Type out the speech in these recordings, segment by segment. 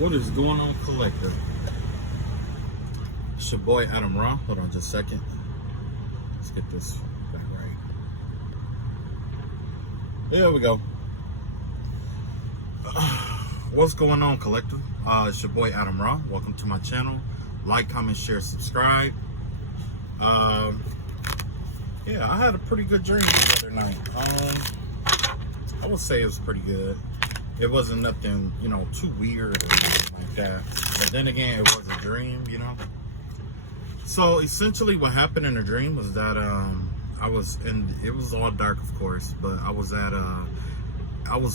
What is going on, collector? It's your boy Adam Raw. Hold on just a second. Let's get this back right. There we go. What's going on, collector? It's your boy Adam Raw. Welcome to my channel. Like, comment, share, subscribe. Yeah, I had a pretty good dream the other night. I would say it was pretty good. It wasn't nothing, too weird or anything like that. But then again, it was a dream, So essentially what happened in the dream was that it was all dark, of course, but I was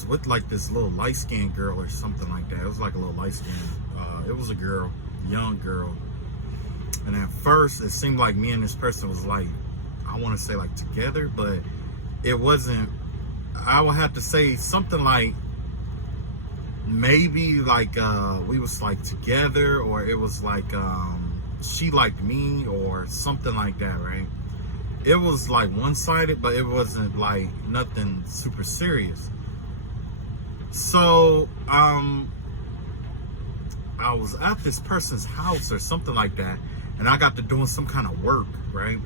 with like this little light-skinned girl or something like that. It was like a little light-skinned, it was a girl, young girl. And at first it seemed like me and this person was like, I want to say like together, but it wasn't. I would have to say something like, maybe like we was like together, or it was like she liked me or something like that, right? It was like one-sided, but it wasn't like nothing super serious. So I was at this person's house or something like that, and I got to doing some kind of work, right?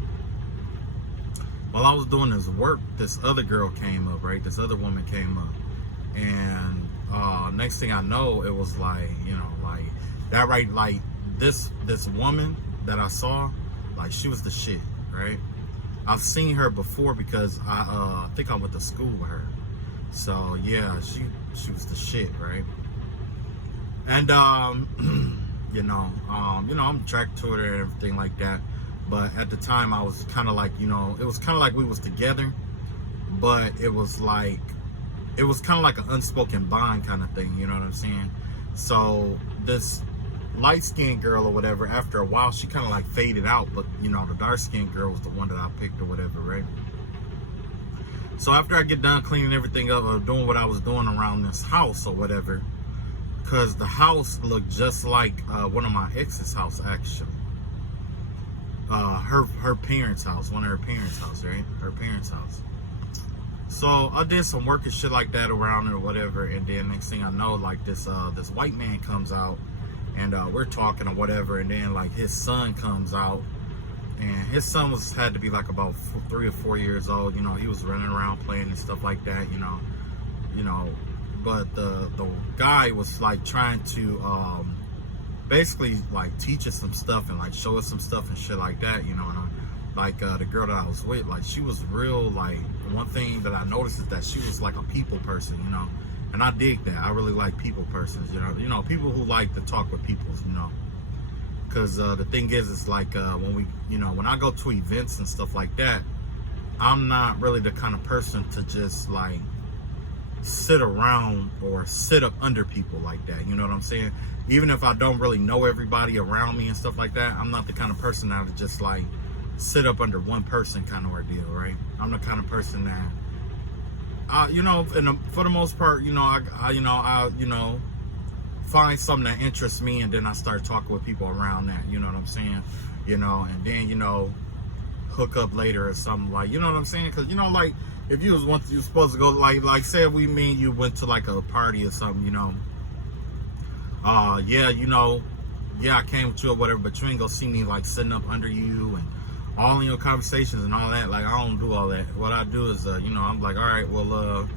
While I was doing this work, this other girl came up, right? This other woman came up, and next thing I know, it was like, like that, right? Like this woman that I saw, like she was the shit, right? I've seen her before because I think I went to school with her. So yeah, she was the shit, right? And I'm attracted to her and everything like that. But at the time, I was kind of like, it was kind of like we was together, but it was kind of like an unspoken bond kind of thing, you know what I'm saying? So this light-skinned girl or whatever, after a while, she kind of like faded out, but the dark-skinned girl was the one that I picked or whatever, right? So after I get done cleaning everything up or doing what I was doing around this house or whatever, because the house looked just like one of my ex's house, actually. Her parents' house, one of her parents' house, right? Her parents' house. So I did some work and shit like that around it or whatever, and then next thing I know, like this white man comes out, and we're talking or whatever, and then like his son comes out, and his son had to be like about 3 or 4 years old. He was running around playing and stuff like that. But the guy was like trying to basically like teach us some stuff and like show us some stuff and shit like that, and the girl that I was with, like she was real, like one thing that I noticed is that she was like a people person, and I dig that. I really like people persons, people who like to talk with people, because the thing is like when I go to events and stuff like that, I'm not really the kind of person to just like sit around or sit up under people like that, you know what I'm saying? Even if I don't really know everybody around me and stuff like that, I'm not the kind of person that would just like sit up under one person kind of ordeal, right? I'm the kind of person that, for the most part, I find something that interests me, and then I start talking with people around that, you know what I'm saying? And then, hook up later or something, like, you know what I'm saying? Because, like, if you was supposed to go, like say if me and you went to like a party or something, I came with you or whatever, but you ain't gonna see me like sitting up under you and all in your conversations and all that. Like, I don't do all that. What I do is, I'm like, all right, well,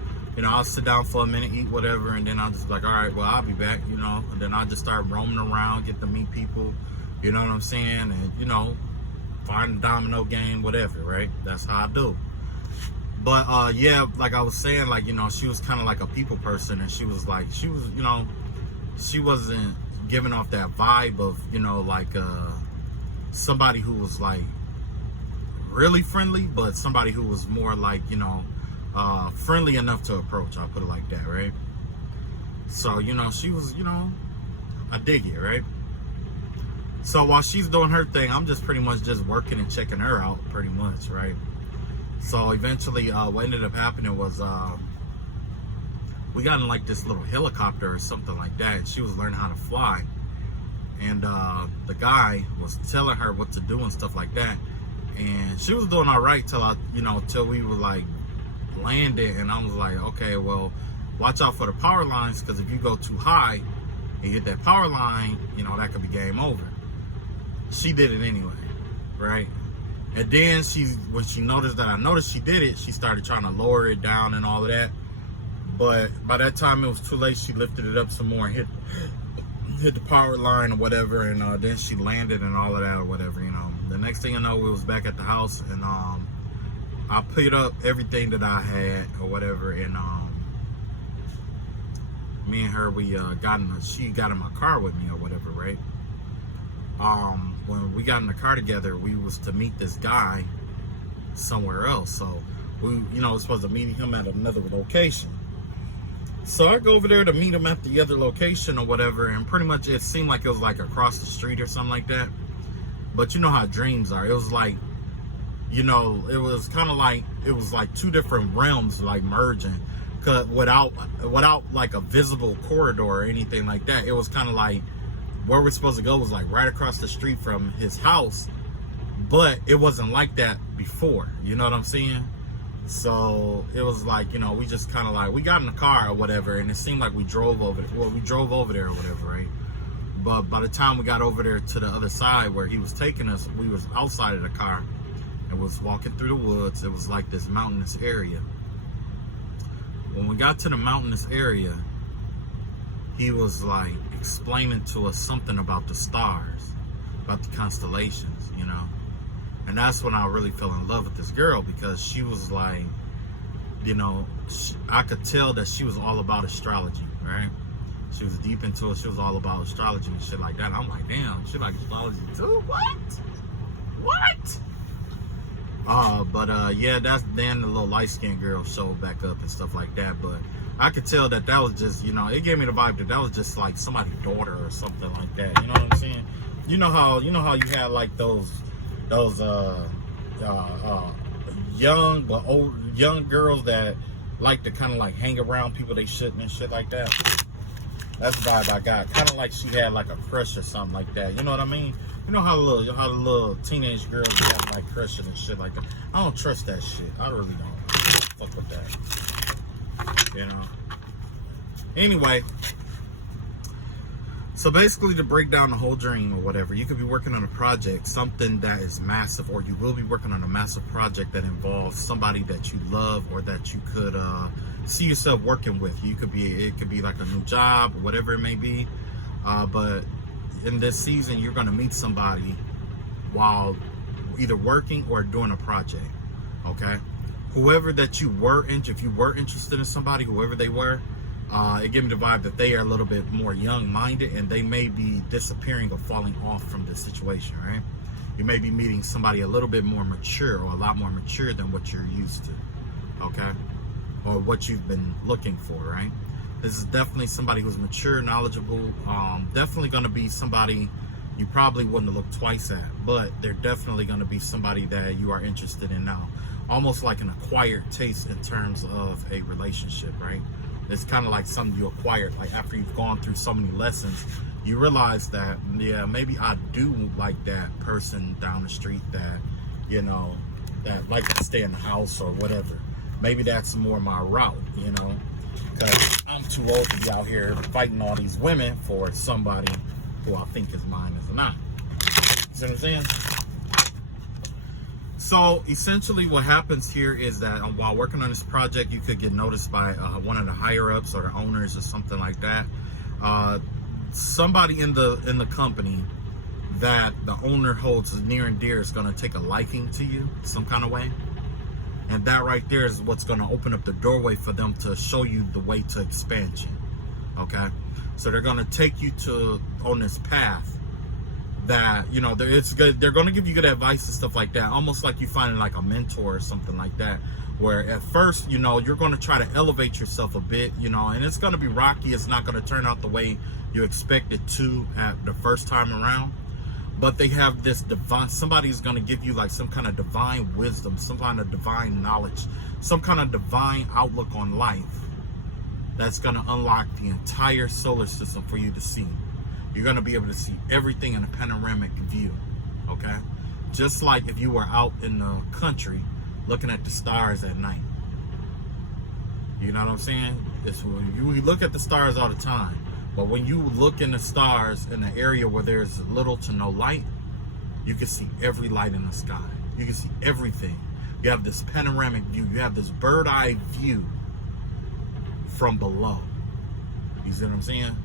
I'll sit down for a minute, eat whatever, and then I'll just be like, all right, well, I'll be back, and then I'll just start roaming around, get to meet people, you know what I'm saying, and, find a domino game, whatever, right? That's how I do. But, yeah, like I was saying, like, she was kind of like a people person, and she was, she wasn't giving off that vibe of, like, somebody who was, like, really friendly, but somebody who was more, like, friendly enough to approach, I'll put it like that, right? So, she was, I dig it, right? So while she's doing her thing, I'm just pretty much just working and checking her out, pretty much, right? So eventually, what ended up happening was we got in like this little helicopter or something like that, and she was learning how to fly. And the guy was telling her what to do and stuff like that. And she was doing all right till we were like landed, and I was like, okay, well, watch out for the power lines, because if you go too high, and hit that power line, you know, that could be game over. She did it anyway, right? And then when she noticed that I noticed she did it, she started trying to lower it down and all of that. But by that time, it was too late. She lifted it up some more and hit the power line or whatever, and then she landed and all of that or whatever, you know. The next thing I know, we was back at the house, and I put up everything that I had or whatever, and me and her, we she got in my car with me or whatever, right? When we got in the car together, we was to meet this guy somewhere else. So we, you know, was supposed to meet him at another location. So I go over there to meet him at the other location or whatever, and pretty much it seemed like it was like across the street or something like that. But you know how dreams are. It was like, you know, it was kind of like, it was like two different realms like merging, without like a visible corridor or anything like that. It was kind of like where we're supposed to go was like right across the street from his house, but it wasn't like that before. You know what I'm saying? So it was like, you know, we just kind of like, we got in the car or whatever, and it seemed like we drove over there. Well, we drove over there or whatever, right? But by the time we got over there to the other side where he was taking us, we was outside of the car and was walking through the woods. It was like this mountainous area. When we got to the mountainous area, he was like explaining to us something about the stars, about the constellations, you know. And that's when I really fell in love with this girl, because she was like, you know, I could tell that she was all about astrology, right? She was deep into it. She was all about astrology and shit like that. And I'm like, damn, she like astrology too? What? Yeah, that's then the little light-skinned girl showed back up and stuff like that. But I could tell that was just, you know, it gave me the vibe that was just like somebody's daughter or something like that. You know what I'm saying? You know how you had like those young but old young girls that like to kind of like hang around people they shouldn't and shit like that. That's the vibe I got. Kind of like she had like a crush or something like that. You know what I mean? You know how the little teenage girls have like crushes and shit like that. I don't trust that shit. I really don't. Fuck with that. You know. Anyway. So basically, to break down the whole dream or whatever, you could be working on a project, something that is massive, or you will be working on a massive project that involves somebody that you love or that you could see yourself working with. It could be like a new job or whatever it may be. But in this season, you're going to meet somebody while either working or doing a project. Okay, whoever that you were, if you were interested in somebody, whoever they were. It gave me the vibe that they are a little bit more young-minded, and they may be disappearing or falling off from this situation, right? You may be meeting somebody a little bit more mature, or a lot more mature than what you're used to, okay? Or what you've been looking for, right? This is definitely somebody who's mature, knowledgeable, definitely going to be somebody you probably wouldn't have looked twice at, but they're definitely going to be somebody that you are interested in now. Almost like an acquired taste in terms of a relationship, right? It's kind of like something you acquired, like after you've gone through so many lessons, you realize that, yeah, maybe I do like that person down the street that, you know, that like to stay in the house or whatever. Maybe that's more my route, you know, because I'm too old to be out here fighting all these women for somebody who I think is mine is not. See what I'm saying? So essentially what happens here is that while working on this project, you could get noticed by one of the higher ups or the owners or something like that. Somebody in the company that the owner holds near and dear is going to take a liking to you some kind of way. And that right there is what's going to open up the doorway for them to show you the way to expansion. Okay? So they're going to take you on this path that, you know, it's good. They're going to give you good advice and stuff like that, almost like you finding like a mentor or something like that, where at first, you know, you're going to try to elevate yourself a bit, you know, and it's going to be rocky. It's not going to turn out the way you expect it to at the first time around, but they have this divine, somebody's going to give you like some kind of divine wisdom, some kind of divine knowledge, some kind of divine outlook on life that's going to unlock the entire solar system for you to see. You're going to be able to see everything in a panoramic view, okay? Just like if you were out in the country looking at the stars at night. You know what I'm saying? We look at the stars all the time, But when you look in the stars in an area where there's little to no light, you can see every light in the sky. You can see everything. You have this panoramic view. You have this bird eye view from below. You see what I'm saying?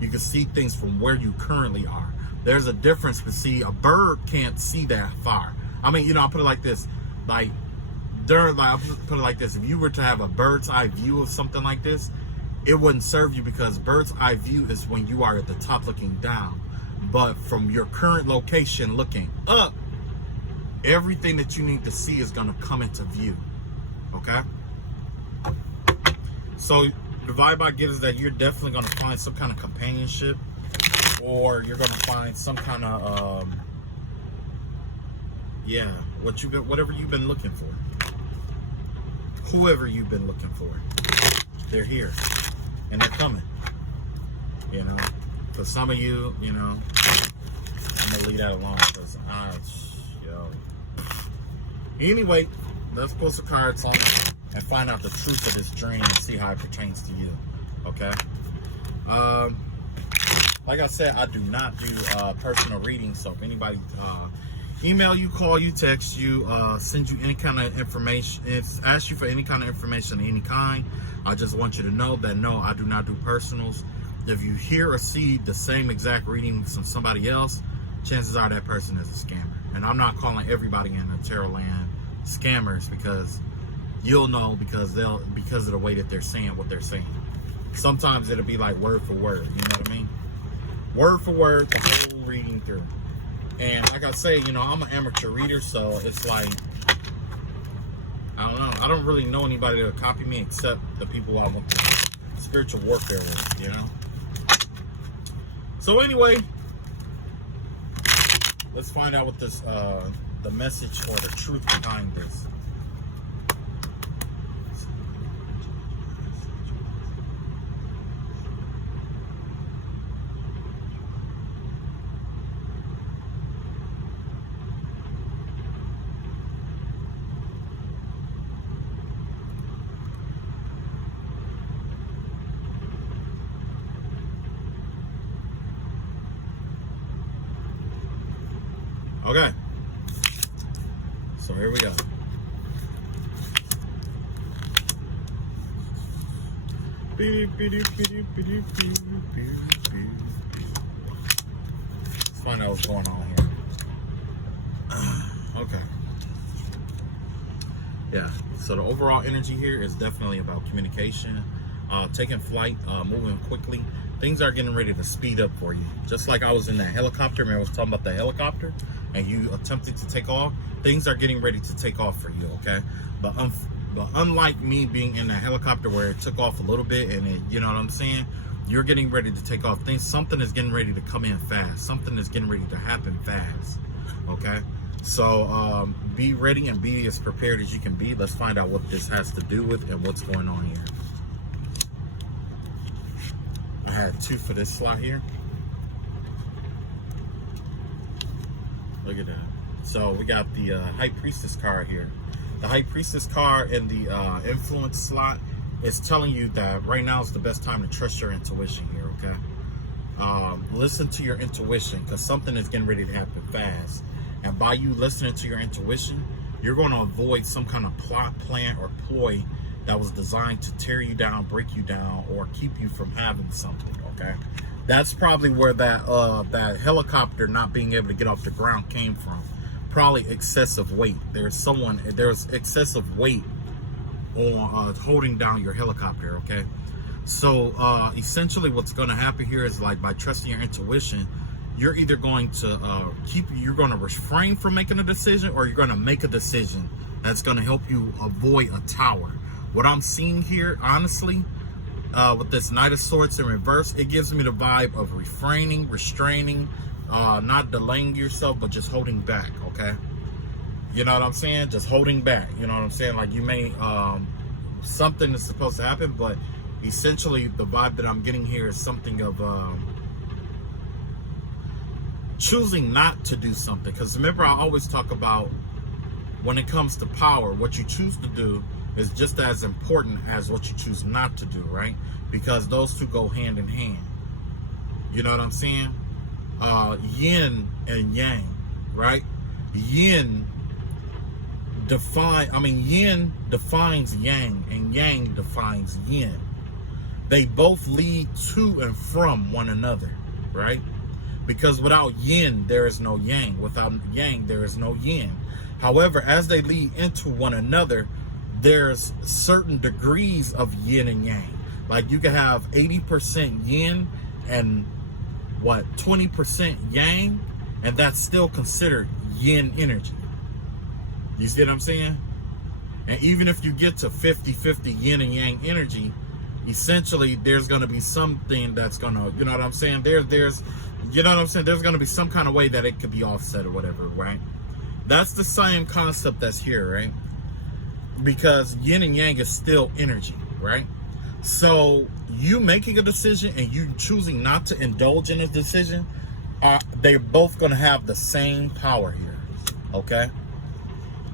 You can see things from where you currently are. There's a difference, but see, a bird can't see that far. I mean, you know, I'll put it like this. I'll put it like this. If you were to have a bird's eye view of something like this, it wouldn't serve you, because bird's eye view is when you are at the top looking down. But from your current location looking up, everything that you need to see is going to come into view. Okay? So the vibe I get is that you're definitely going to find some kind of companionship, or you're going to find some kind of, whatever you've been looking for. Whoever you've been looking for, they're here. And they're coming, you know. For some of you, you know, I'm gonna leave that alone because Anyway, let's pull some cards on it and find out the truth of this dream and see how it pertains to you. Okay. Like I said, I do not do personal readings. So if anybody email you, call you, text you, send you any kind of information, ask you for any kind of information of any kind, I just want you to know that no, I do not do personals. If you hear or see the same exact reading from somebody else, chances are that person is a scammer. And I'm not calling everybody in the tarot land scammers, because you'll know because of the way that they're saying what they're saying. Sometimes it'll be like word for word, you know what I mean? Word for word, the whole reading through. And like I say, you know, I'm an amateur reader, so it's like, I don't know. I don't really know anybody that will copy me except the people I want to spiritual warfare with, you know? So anyway, let's find out what this, the message or the truth behind this. Okay, so here we go. Let's find out what's going on here. Okay. Yeah, so the overall energy here is definitely about communication, taking flight, moving quickly. Things are getting ready to speed up for you. Just like I was in that helicopter, man, I was talking about the helicopter, and you attempted to take off. Things are getting ready to take off for you, okay? But unlike me being in a helicopter where it took off a little bit and it, you know what I'm saying? You're getting ready to take off. Something is getting ready to come in fast. Something is getting ready to happen fast, okay? So be ready and be as prepared as you can be. Let's find out what this has to do with and what's going on here. I had 2 for this slot here. Look at that. So we got the High Priestess card here. The High Priestess card in the influence slot is telling you that right now is the best time to trust your intuition here, okay? Listen to your intuition, because something is getting ready to happen fast. And by you listening to your intuition, you're going to avoid some kind of plot, plan, or ploy that was designed to tear you down, break you down, or keep you from having something, okay? That's probably where that helicopter not being able to get off the ground came from. Probably excessive weight. There's excessive weight on holding down your helicopter, okay? So essentially what's going to happen here is, like, by trusting your intuition, you're either going to you're going to refrain from making a decision, or you're going to make a decision that's going to help you avoid a tower. What I'm seeing here, honestly, with this Knight of Swords in reverse, it gives me the vibe of refraining, restraining, not delaying yourself, but just holding back, okay? You know what I'm saying? Just holding back, you know what I'm saying? Like, you may, something is supposed to happen, but essentially the vibe that I'm getting here is something of choosing not to do something. Because remember, I always talk about when it comes to power, what you choose to do is just as important as what you choose not to do, right? Because those two go hand in hand. You know what I'm saying? Yin and yang, right? Yin defines yang, and yang defines yin. They both lead to and from one another, right? Because without yin, there is no yang. Without yang, there is no yin. However, as they lead into one another, there's certain degrees of yin and yang. Like you can have 80% yin and 20% yang, and that's still considered yin energy. You see what I'm saying? And even if you get to 50-50 yin and yang energy, essentially there's going to be something that's going to, you know what I'm saying? There's you know what I'm saying? There's going to be some kind of way that it could be offset or whatever, right? That's the same concept that's here, right? Because yin and yang is still energy, right? So you making a decision and you choosing not to indulge in a decision, they're both going to have the same power here, okay?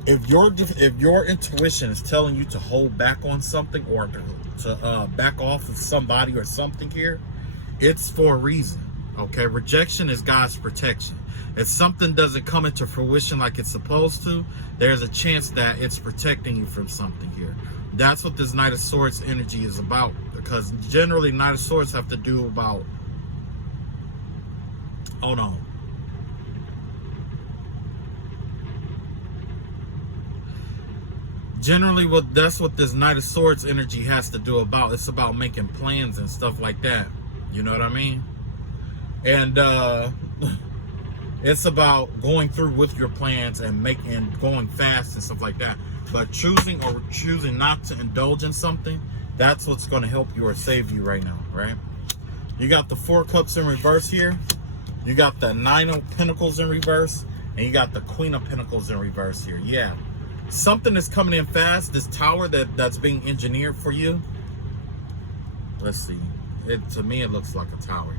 If your intuition is telling you to hold back on something or to back off of somebody or something here, it's for a reason, okay? Rejection is God's protection. If something doesn't come into fruition like it's supposed to, there's a chance that it's protecting you from something here. That's what this Knight of Swords energy is about, because generally Knight of Swords have to do about, hold on. Generally, that's what this Knight of Swords energy has to do about. It's about making plans and stuff like that. You know what I mean? And it's about going through with your plans and going fast and stuff like that. But choosing not to indulge in something, that's what's going to help you or save you right now, right? You got the 4 Cups in reverse here. You got the 9 of Pentacles in reverse. And you got the Queen of Pentacles in reverse here. Yeah. Something is coming in fast. This tower that's being engineered for you. Let's see. To me, it looks like a tower.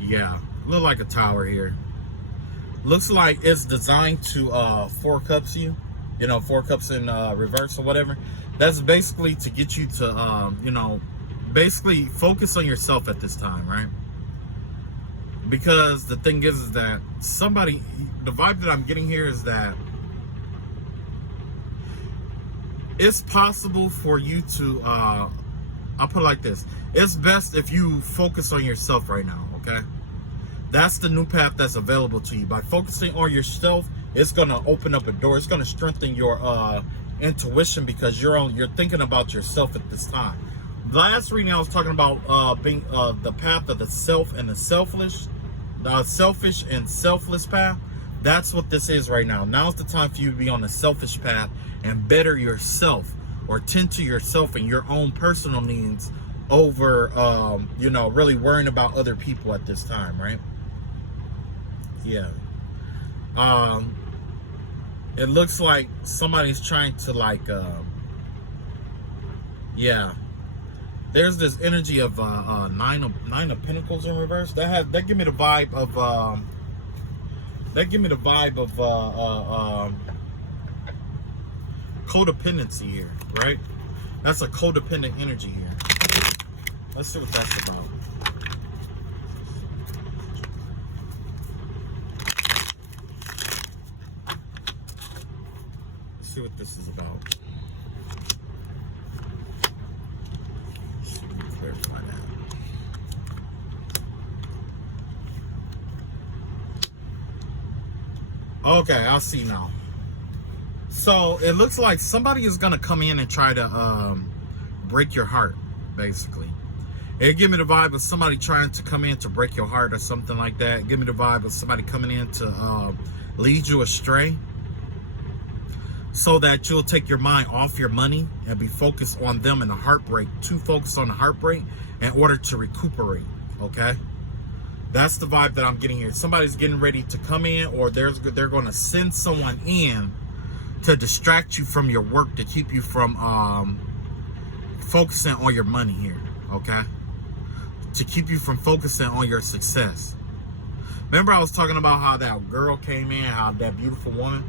Yeah. Look like a tower here. Looks like it's designed to 4 cups you. You know, 4 cups in reverse or whatever. That's basically to get you to, you know, basically focus on yourself at this time, right? Because the thing is that the vibe that I'm getting here is that it's possible for you to, I'll put it like this. It's best if you focus on yourself right now, okay? That's the new path that's available to you. By focusing on yourself, it's going to open up a door. It's going to strengthen your intuition because you're thinking about yourself at this time. Last reading I was talking about being the path of the self and the selfish and selfless path. That's what this is right now. Now's the time for you to be on the selfish path and better yourself, or tend to yourself and your own personal needs over, you know, really worrying about other people at this time, right? Yeah. It looks like somebody's trying to like, yeah. There's this energy of nine of Pentacles in reverse. That give me the vibe of codependency here, right? That's a codependent energy here. Let's see what that's about. Let's see what this is about. Clarify that. Okay, I see now. So it looks like somebody is gonna come in and try to break your heart, basically. It give me the vibe of somebody trying to come in to break your heart or something like that. Give me the vibe of somebody coming in to lead you astray, so that you'll take your mind off your money and be focused on them and the heartbreak. To focus on the heartbreak in order to recuperate, okay? That's the vibe that I'm getting here. Somebody's getting ready to come in, or they're going to send someone in to distract you from your work, to keep you from focusing on your money here, okay? To keep you from focusing on your success. Remember I was talking about how that girl came in, how that beautiful woman,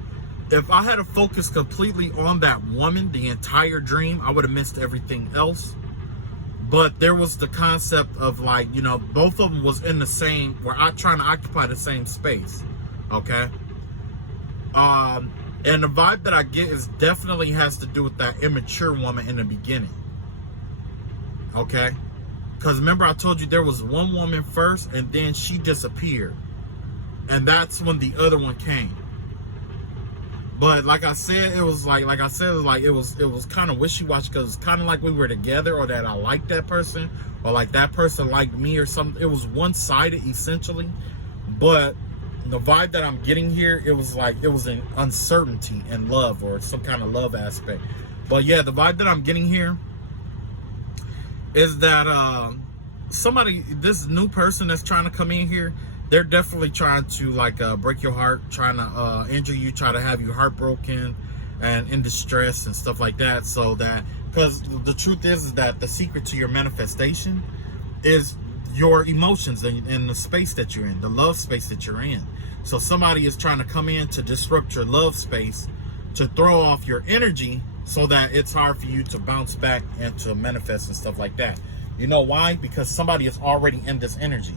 if I had to focus completely on that woman the entire dream, I would have missed everything else. But there was the concept of like, you know, both of them was in the same, where I trying to occupy the same space. Okay. And the vibe that I get is definitely has to do with that immature woman in the beginning. Okay. Because remember I told you there was one woman first and then she disappeared. And that's when the other one came. But like I said, it was like I said, it was kind of wishy-washy, because it's kind of like we were together, or that I liked that person, or like that person liked me or something. It was one-sided essentially. But the vibe that I'm getting here, it was like, it was an uncertainty in love, or some kind of love aspect. But yeah, the vibe that I'm getting here is that somebody, this new person that's trying to come in here, they're definitely trying to like break your heart, trying to injure you, try to have you heartbroken and in distress and stuff like that. So that, because the truth is that the secret to your manifestation is your emotions and the space that you're in, the love space that you're in. So somebody is trying to come in to disrupt your love space, to throw off your energy, so that it's hard for you to bounce back and to manifest and stuff like that. You know why? Because somebody is already in this energy.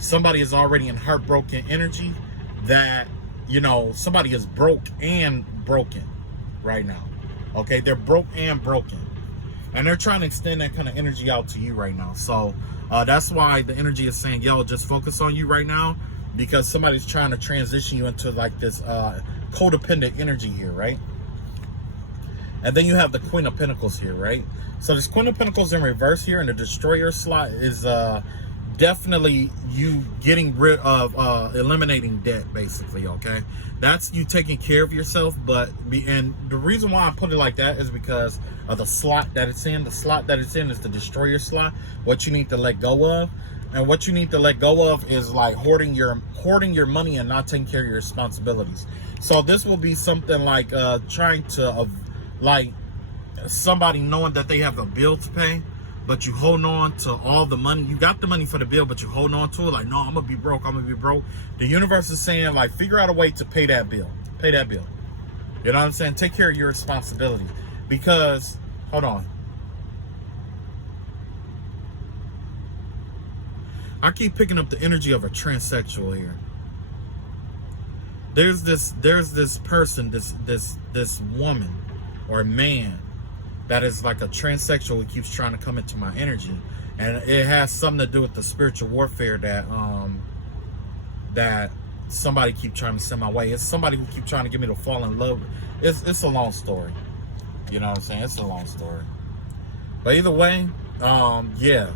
Somebody is already in heartbroken energy, that, you know, somebody is broke and broken right now. Okay, they're broke and broken. And they're trying to extend that kind of energy out to you right now. So that's why the energy is saying, yo, just focus on you right now, because somebody's trying to transition you into like this codependent energy here, right? And then you have the Queen of Pentacles here, right? So this Queen of Pentacles in reverse here, and the Destroyer slot is definitely you getting rid of eliminating debt, basically. Okay, that's you taking care of yourself. And the reason why I put it like that is because of the slot that it's in. The slot that it's in is the Destroyer slot. What you need to let go of, and what you need to let go of is like hoarding your money and not taking care of your responsibilities. So this will be something like trying to like somebody knowing that they have a bill to pay, but you holding on to all the money. You got the money for the bill, but you holding on to it. Like, no, I'm gonna be broke. I'm gonna be broke. The universe is saying, like, figure out a way to pay that bill. Pay that bill. You know what I'm saying? Take care of your responsibilities. Because, hold on. I keep picking up the energy of a transsexual here. There's this person, this woman or man that is like a transsexual who keeps trying to come into my energy, and it has something to do with the spiritual warfare that somebody keep trying to send my way. It's somebody who keep trying to get me to fall in love. It's a long story. You know what I'm saying? It's a long story. But either way, yeah,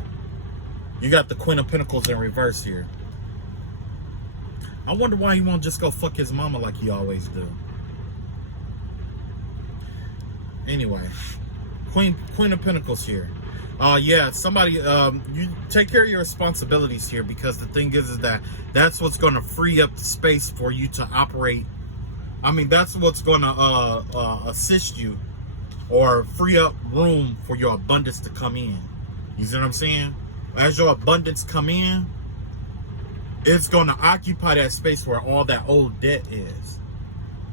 you got the Queen of Pentacles in reverse here. I wonder why he won't just go fuck his mama like he always do. Anyway, Queen of Pentacles here. Yeah, somebody, you take care of your responsibilities here, because the thing is that that's what's going to free up the space for you to operate. I mean, that's what's going to assist you, or free up room for your abundance to come in. You see what I'm saying? As your abundance come in, it's going to occupy that space where all that old debt is.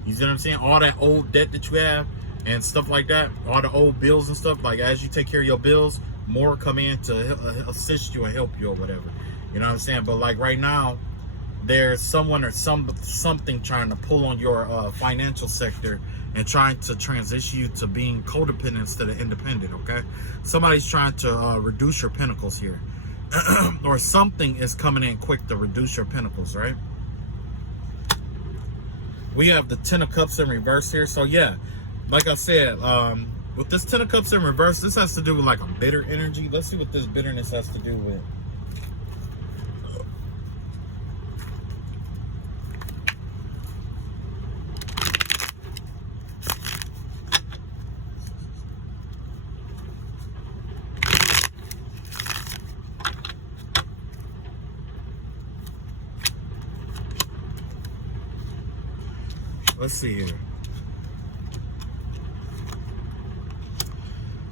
You see what I'm saying? All that old debt that you have and stuff like that, all the old bills and stuff, like as you take care of your bills, more come in to assist you and help you or whatever. You know what I'm saying? But like right now, there's someone or something trying to pull on your financial sector and trying to transition you to being codependent instead of independent, okay? Somebody's trying to reduce your pentacles here. Or something is coming in quick to reduce your pentacles, right? We have the Ten of Cups in reverse here. So yeah, like I said, with this Ten of Cups in reverse, this has to do with like a bitter energy. Let's see what this bitterness has to do with. Let's see here.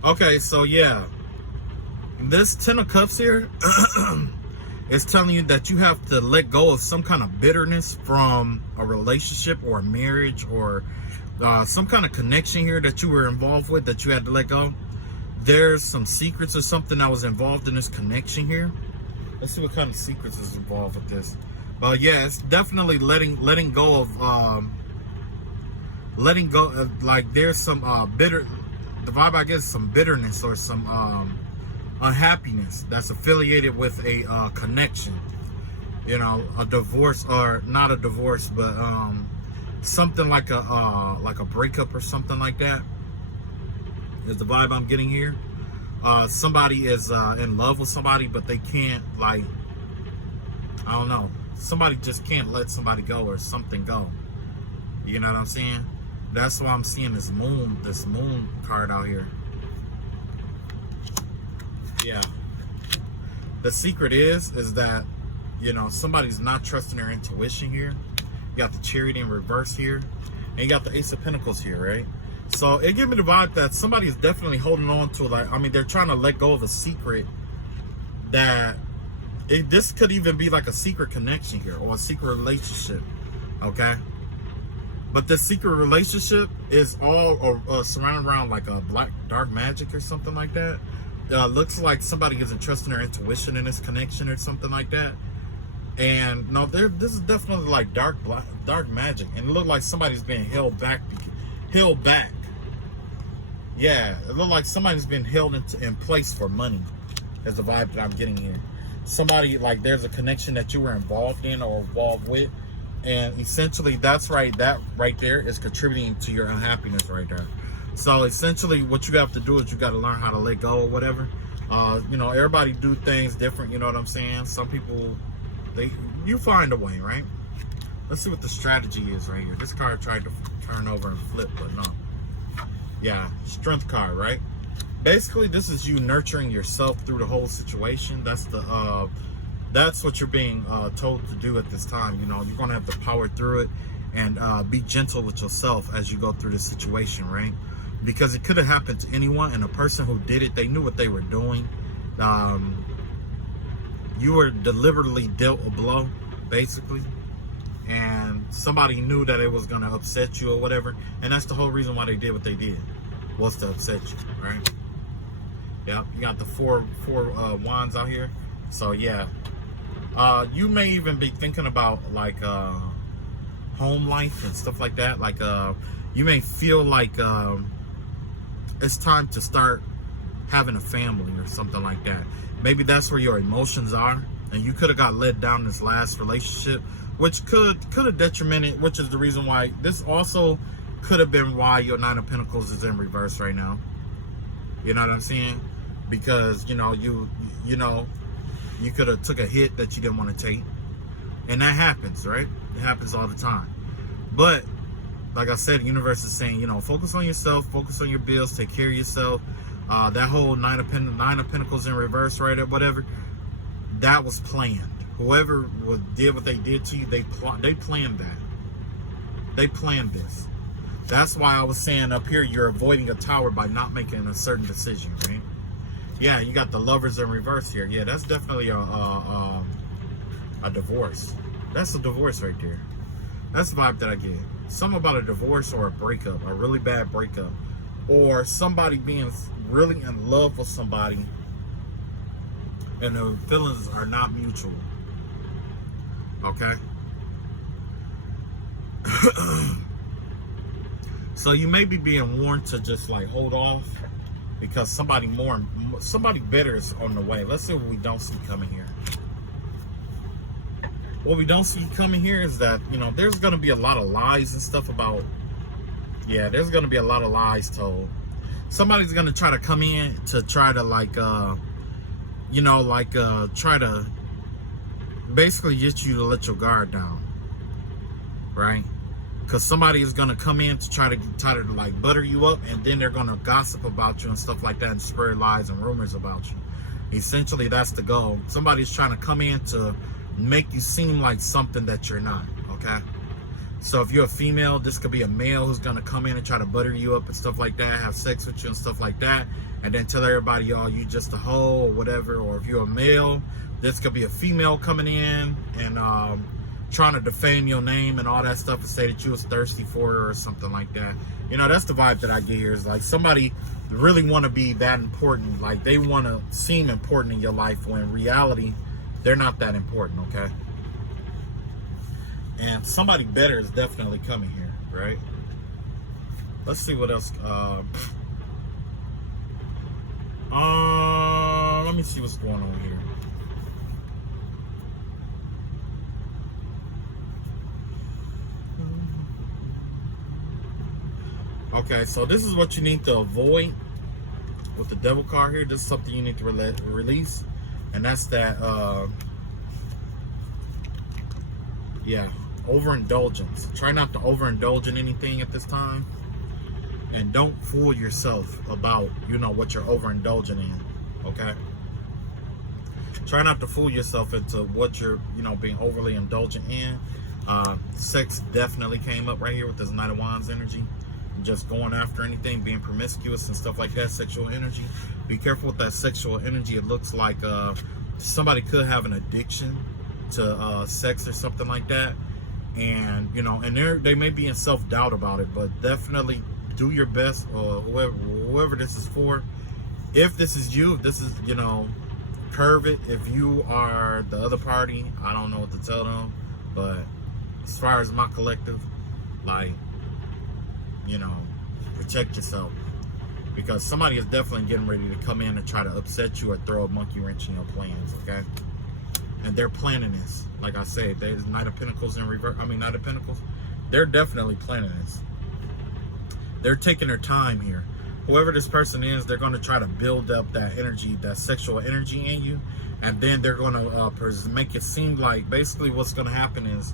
Okay, so yeah, this Ten of Cups here, It's telling you that you have to let go of some kind of bitterness from a relationship or a marriage or some kind of connection here that you were involved with that you had to let go. There's some secrets or something that was involved in this connection here. Let's see what kind of secrets is involved with this. Yeah, it's definitely letting go of like there's some the vibe I get is some bitterness or some unhappiness that's affiliated with a connection. You know, a divorce, or not a divorce, but something like a breakup or something like that is the vibe I'm getting here. Somebody is in love with somebody, but they can't, like, I don't know, somebody just can't let somebody go or something go. You know what I'm saying? That's why I'm seeing this moon card out here. Yeah. The secret is that, you know, somebody's not trusting their intuition here. You got the Chariot in reverse here, and you got the Ace of Pentacles here, right? So it gives me the vibe that somebody is definitely holding on to, like, I mean, they're trying to let go of a secret that this could even be like a secret connection here or a secret relationship, okay? But this secret relationship is all surrounded around like a dark magic or something like that. Looks like somebody isn't trusting their intuition in this connection or something like that. And no, this is definitely like dark magic, and it looked like somebody's being held back. Yeah, it looked like somebody's been held in place for money. Is the vibe that I'm getting here. Somebody, like, there's a connection that you were involved in or involved with, and essentially that right there is contributing to your unhappiness right there. So essentially what you have to do is you got to learn how to let go or whatever. You know, everybody do things different, you know what I'm saying? Some people, you find a way, right? Let's see what the strategy is right here. This card tried to turn over and flip, but no. Yeah, Strength card, right? Basically, this is you nurturing yourself through the whole situation. That's what you're being told to do at this time. You know, you're going to have to power through it and be gentle with yourself as you go through this situation, right? Because it could have happened to anyone, and the person who did it, they knew what they were doing. You were deliberately dealt a blow, basically, and somebody knew that it was going to upset you or whatever, and that's the whole reason why they did what they did, was to upset you, right? Yep, you got the four wands out here. So yeah, you may even be thinking about like home life and stuff like that. Like you may feel like it's time to start having a family or something like that. Maybe that's where your emotions are, and you could have got let down this last relationship, which could have detrimented, which is the reason why this also could have been why your Nine of Pentacles is in reverse right now. You know what I'm saying? Because, you know, you could have took a hit that you didn't want to take, and that happens, right? It happens all the time. But like I said, the universe is saying, you know, focus on yourself, focus on your bills, take care of yourself. That whole Nine of Pentacles in reverse, right, or whatever, that was planned. Whoever did what they did to you, they planned that. They planned this. That's why I was saying up here, you're avoiding a tower by not making a certain decision, right? Yeah, you got the Lovers in reverse here. Yeah, that's definitely a divorce. That's a divorce right there. That's the vibe that I get. Something about a divorce or a breakup, a really bad breakup, or somebody being really in love with somebody and the feelings are not mutual. Okay? So you may be being warned to just like hold off, because somebody better is on the way. Let's see what we don't see coming here. What we don't see coming here is that, you know, there's going to be a lot of lies and stuff about, yeah, there's going to be a lot of lies told. Somebody's going to try to come in to try to like, you know, like try to basically get you to let your guard down, right? Because somebody is going to come in to try to like butter you up, and then they're going to gossip about you and stuff like that and spread lies and rumors about you. Essentially, that's the goal. Somebody's trying to come in to make you seem like something that you're not, okay? So if you're a female, this could be a male who's going to come in and try to butter you up and stuff like that, have sex with you and stuff like that, and then tell everybody, oh, you just a hoe or whatever. Or if you're a male This could be a female coming in and trying to defame your name and all that stuff and say that you was thirsty for her or something like that. You know, that's the vibe that I get here. Is like somebody really want to be that important. Like they want to seem important in your life when in reality, they're not that important, okay? And somebody better is definitely coming here, right? Let's see what else. Let me see what's going on here. Okay, so this is what you need to avoid with the devil card here. This is something you need to release, and that's that, yeah, overindulgence. Try not to overindulge in anything at this time, and don't fool yourself about, you know, what you're overindulging in, okay? Try not to fool yourself into what you're, you know, being overly indulgent in. Sex definitely came up right here with this Knight of Wands energy. Just going after anything, being promiscuous and stuff like that, sexual energy. Be careful with that sexual energy. It looks like somebody could have an addiction to sex or something like that. And, you know, and they may be in self-doubt about it, but definitely do your best, or whoever this is for. If this is you, if this is, you know, curve it. If you are the other party, I don't know what to tell them. But as far as my collective, like, you know, protect yourself, because somebody is definitely getting ready to come in and try to upset you or throw a monkey wrench in your plans, okay? And they're planning this. Like I said, there's Knight of Pentacles in reverse. Knight of Pentacles. They're definitely planning this. They're taking their time here. Whoever this person is, they're going to try to build up that energy, that sexual energy in you, and then they're going to make it seem like basically what's going to happen is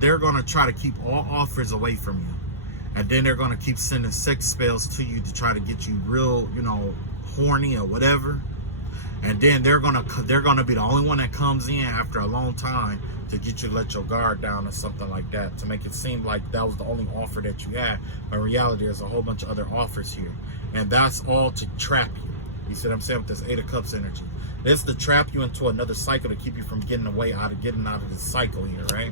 they're going to try to keep all offers away from you. And then they're going to keep sending sex spells to you to try to get you real, you know, horny or whatever. And then they're going to be the only one that comes in after a long time to get you to let your guard down or something like that, to make it seem like that was the only offer that you had. But in reality, there's a whole bunch of other offers here. And that's all to trap you. You see what I'm saying with this Eight of Cups energy? This is to trap you into another cycle, to keep you from getting out of this cycle here, right?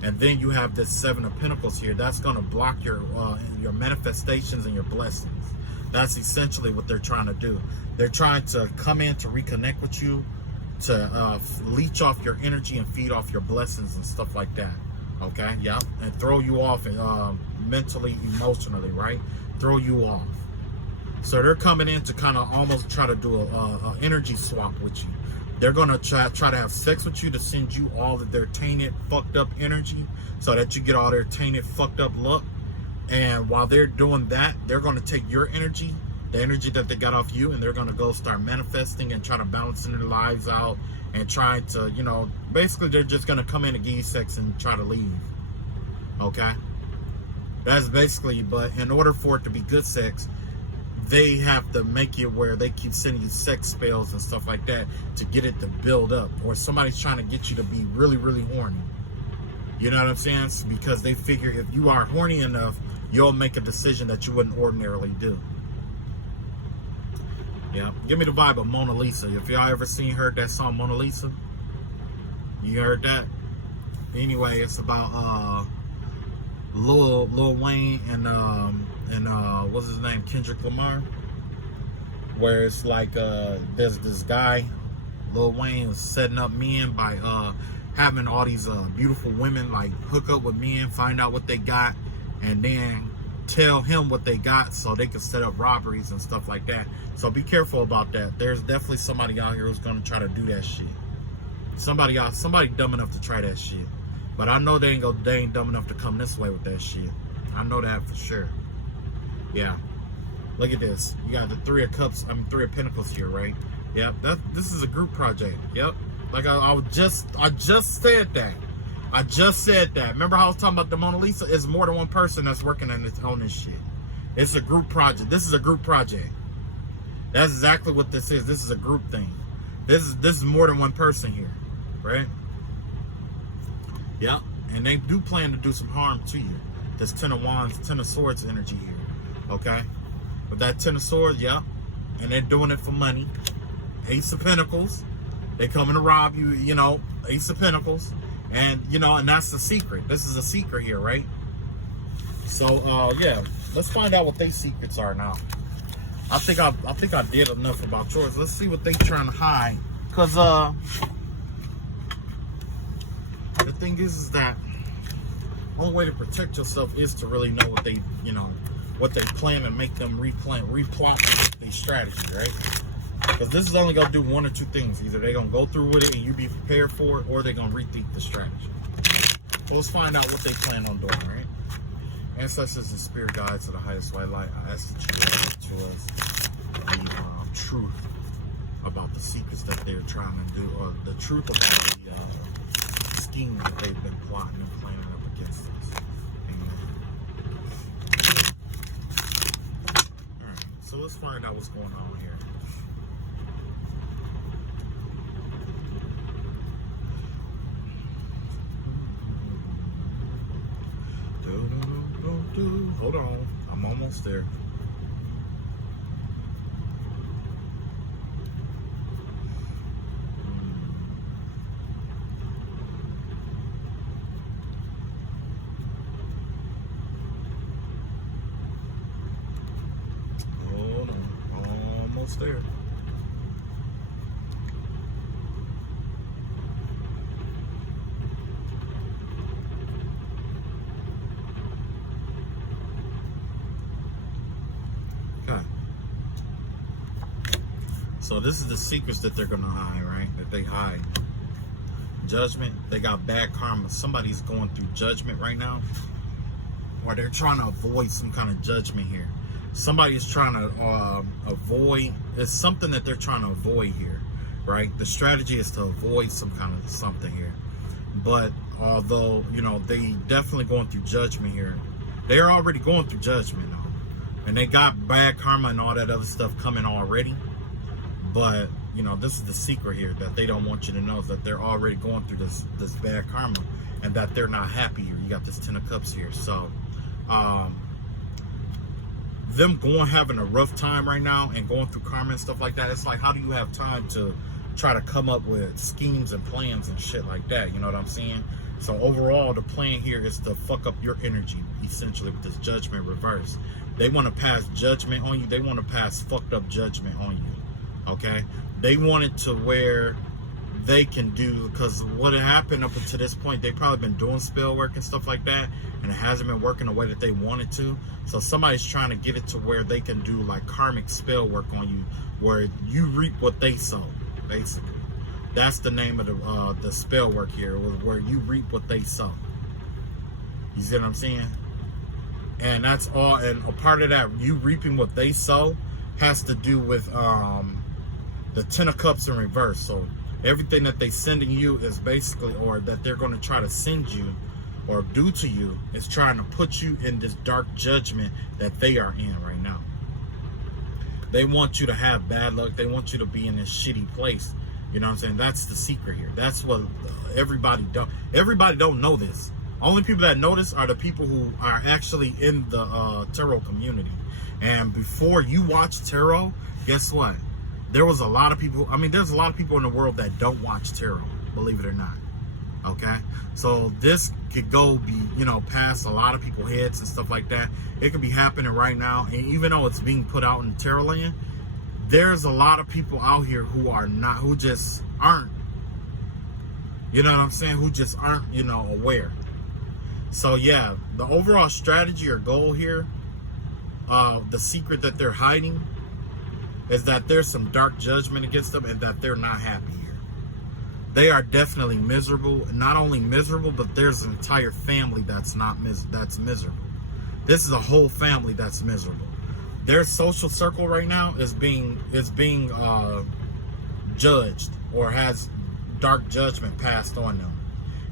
And then you have this Seven of Pentacles here. That's going to block your manifestations and your blessings. That's essentially what they're trying to do. They're trying to come in to reconnect with you, to leech off your energy and feed off your blessings and stuff like that. Okay? Yeah. And throw you off mentally, emotionally, right? Throw you off. So they're coming in to kind of almost try to do a energy swap with you. They're going to try to have sex with you to send you all of their tainted, fucked up energy so that you get all their tainted, fucked up luck. And while they're doing that, they're going to take your energy, the energy that they got off you, and they're going to go start manifesting and try to balance their lives out and try to, you know, basically they're just going to come in and give you sex and try to leave. Okay? That's basically, but in order for it to be good sex, they have to make it where they keep sending you sex spells and stuff like that to get it to build up. Or somebody's trying to get you to be really, really horny. You know what I'm saying? Because they figure if you are horny enough, you'll make a decision that you wouldn't ordinarily do. Yeah. Give me the vibe of Mona Lisa. If y'all ever heard that song Mona Lisa? You heard that? Anyway, it's about Lil Wayne and what's his name, Kendrick Lamar, where it's like there's this guy, Lil Wayne, was setting up men by having all these beautiful women like hook up with men, find out what they got, and then tell him what they got so they can set up robberies and stuff like that. So be careful about that. There's definitely somebody out here who's gonna try to do that shit. Somebody dumb enough to try that shit. But I know they ain't dumb enough to come this way with that shit. I know that for sure. Yeah. Look at this. You got the Three of Pentacles here, right? Yep. This is a group project. Yep. Like I just said that. I just said that. Remember how I was talking about the Mona Lisa? It's more than one person that's working on this shit. It's a group project. This is a group project. That's exactly what this is. This is a group thing. This is more than one person here, right? Yep. And they do plan to do some harm to you. This Ten of Wands, Ten of Swords energy here. Okay? With that Ten of Swords, yeah. And they're doing it for money. Ace of Pentacles. They coming to rob you, you know, Ace of Pentacles. And, you know, and that's the secret. This is a secret here, right? So, yeah, let's find out what their secrets are now. I think I did enough about yours. Let's see what they trying to hide. Because, the thing is that the only way to protect yourself is to really know what they, you know, what they plan and make them replot their strategy, right? Because this is only going to do one or two things. Either they're going to go through with it and you be prepared for it, or they're going to rethink the strategy. So let's find out what they plan on doing, right? Ancestors and spirit guides to the highest white light, I ask that you reveal to us the truth about the secrets that they're trying to do, or the truth about the scheme that they've been plotting and planning up against us. Amen. Alright, so let's find out what's going on here. Hold on, I'm almost there. Hold on, almost there. So this is the secrets that they're gonna hide, right? That they hide. Judgment. They got bad karma. Somebody's going through judgment right now, or they're trying to avoid some kind of judgment here. Somebody is trying to avoid. It's something that they're trying to avoid here, right? The strategy is to avoid some kind of something here. But although, you know, they definitely going through judgment here. They're already going through judgment, and they got bad karma and all that other stuff coming already. But, you know, this is the secret here that they don't want you to know, is that they're already going through this bad karma, and that they're not happy here. You got this 10 of Cups here. So, them having a rough time right now and going through karma and stuff like that, it's like, how do you have time to try to come up with schemes and plans and shit like that? You know what I'm saying? So overall, the plan here is to fuck up your energy, essentially, with this judgment reverse. They want to pass judgment on you. They want to pass fucked up judgment on you. Okay, they want it to where they can do, because what had happened up until this point, they've probably been doing spell work and stuff like that, and it hasn't been working the way that they wanted to. So somebody's trying to get it to where they can do like karmic spell work on you, where you reap what they sow, basically. That's the name of the spell work here, where you reap what they sow. You see what I'm saying? And that's all. And a part of that, you reaping what they sow, has to do with the 10 of Cups in reverse. So everything that they sending you is basically, or that they're going to try to send you or do to you, is trying to put you in this dark judgment that they are in right now. They want you to have bad luck. They want you to be in this shitty place. You know what I'm saying? That's the secret here. That's what everybody don't know this. Only people that know this are the people who are actually in the tarot community. And before you watch tarot, guess what? There was a lot of people. I mean, there's a lot of people in the world that don't watch tarot, believe it or not. Okay, so this could you know, past a lot of people's heads and stuff like that. It could be happening right now, and even though it's being put out in tarot land, there's a lot of people out here who just aren't. You know what I'm saying? Who just aren't, you know, aware. So yeah, the overall strategy or goal here, the secret that they're hiding, is that there's some dark judgment against them, and that they're not happy here. They are definitely miserable. Not only miserable, but there's an entire family that's miserable. This is a whole family that's miserable. Their social circle right now is being judged, or has dark judgment passed on them.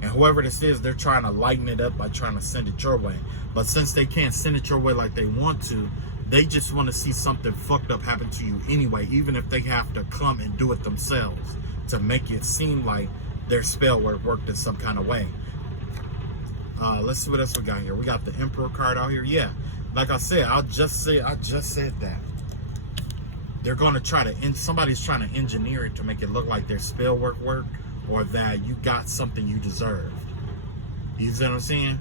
And whoever this is, they're trying to lighten it up by trying to send it your way. But since they can't send it your way like they want to, they just want to see something fucked up happen to you anyway, even if they have to come and do it themselves to make it seem like their spell worked in some kind of way. Let's see what else we got here. We got the Emperor card out here. Yeah, like I said, I just said that. they're going to try to, somebody's trying to engineer it to make it look like their spell work worked, or that you got something you deserved. You see what I'm saying?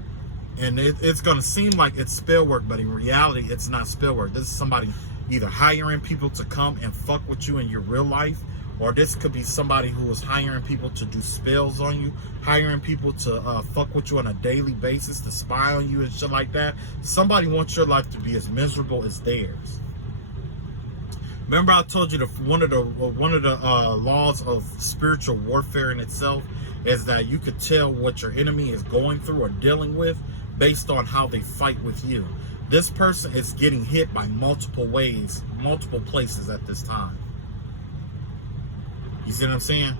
And it's going to seem like it's spell work, but in reality, it's not spell work. This is somebody either hiring people to come and fuck with you in your real life, or this could be somebody who is hiring people to do spells on you, hiring people to fuck with you on a daily basis, to spy on you and shit like that. Somebody wants your life to be as miserable as theirs. Remember, I told you one of the laws of spiritual warfare in itself is that you could tell what your enemy is going through or dealing with based on how they fight with you. This person is getting hit by multiple ways, multiple places at this time. You see what I'm saying?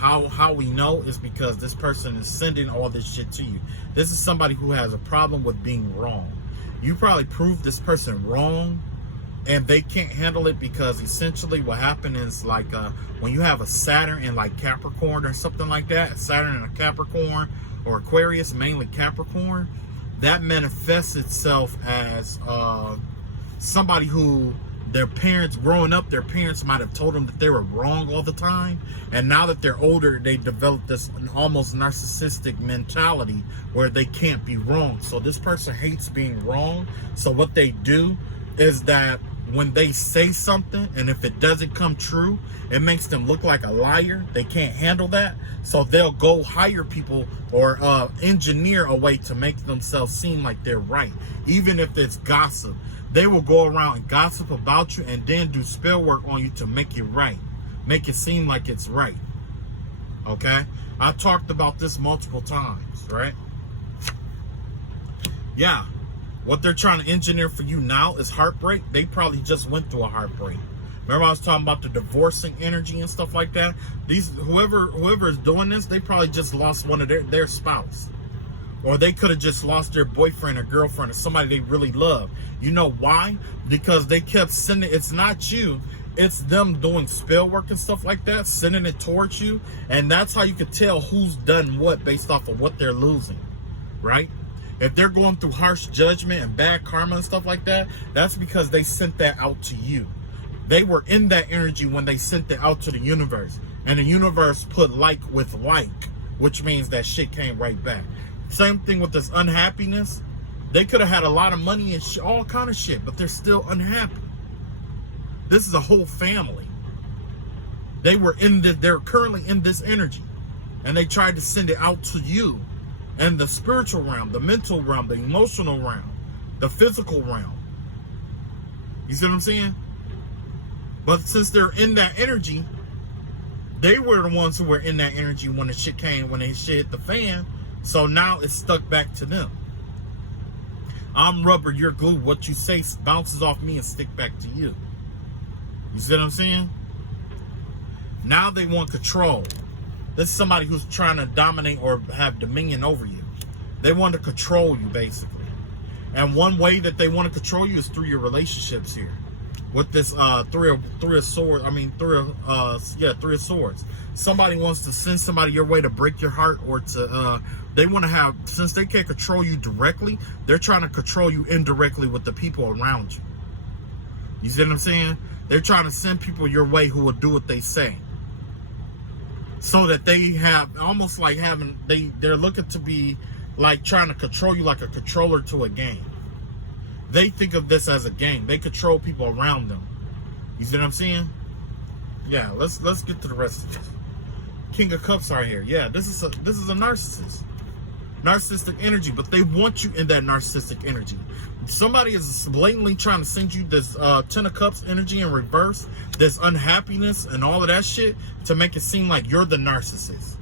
How we know is because this person is sending all this shit to you. This is somebody who has a problem with being wrong. You probably proved this person wrong, and they can't handle it, because essentially what happened is, like, when you have a Saturn in like Capricorn or something like that, Saturn in a Capricorn or Aquarius, mainly Capricorn, that manifests itself as somebody who, their parents, growing up, their parents might have told them that they were wrong all the time, and now that they're older, they develop this almost narcissistic mentality where they can't be wrong. So this person hates being wrong. So what they do is that when they say something, and if it doesn't come true, it makes them look like a liar. They can't handle that, so they'll go hire people or engineer a way to make themselves seem like they're right, even if it's gossip. They will go around and gossip about you and then do spell work on you to make it right, make it seem like it's right. Okay, I talked about this multiple times, right? Yeah. What they're trying to engineer for you now is heartbreak. They probably just went through a heartbreak. Remember I was talking about the divorcing energy and stuff like that? Whoever is doing this, they probably just lost one of their spouse. Or they could have just lost their boyfriend or girlfriend or somebody they really love. You know why? Because they kept sending, it's not you, it's them doing spell work and stuff like that, sending it towards you. And that's how you could tell who's done what based off of what they're losing, right? If they're going through harsh judgment and bad karma and stuff like that, that's because they sent that out to you. They were in that energy when they sent it out to the universe. And the universe put like with like, which means that shit came right back. Same thing with this unhappiness. They could have had a lot of money and all kind of shit, but they're still unhappy. This is a whole family. They're currently in this energy. And they tried to send it out to you. And the spiritual realm, the mental realm, the emotional realm, the physical realm. You see what I'm saying? But since they're in that energy, they were the ones who were in that energy when the shit came, when they shit hit the fan. So now it's stuck back to them. I'm rubber, you're glue. What you say bounces off me and stick back to you. You see what I'm saying? Now they want control. This is somebody who's trying to dominate or have dominion over you. They want to control you, basically. And one way that they want to control you is through your relationships here. With this three of swords. Somebody wants to send somebody your way to break your heart, or to they want to have, since they can't control you directly, they're trying to control you indirectly with the people around you. You see what I'm saying? They're trying to send people your way who will do what they say. So that they have almost like having, they're looking to be like trying to control you like a controller to a game. They think of this as a game. They control people around them. You see what I'm saying? Yeah, let's get to the rest of this. King of Cups right here. Yeah, this is a narcissist. Narcissistic energy, but they want you in that narcissistic energy. Somebody is blatantly trying to send you this 10 of Cups energy in reverse, this unhappiness and all of that shit, to make it seem like you're the narcissist.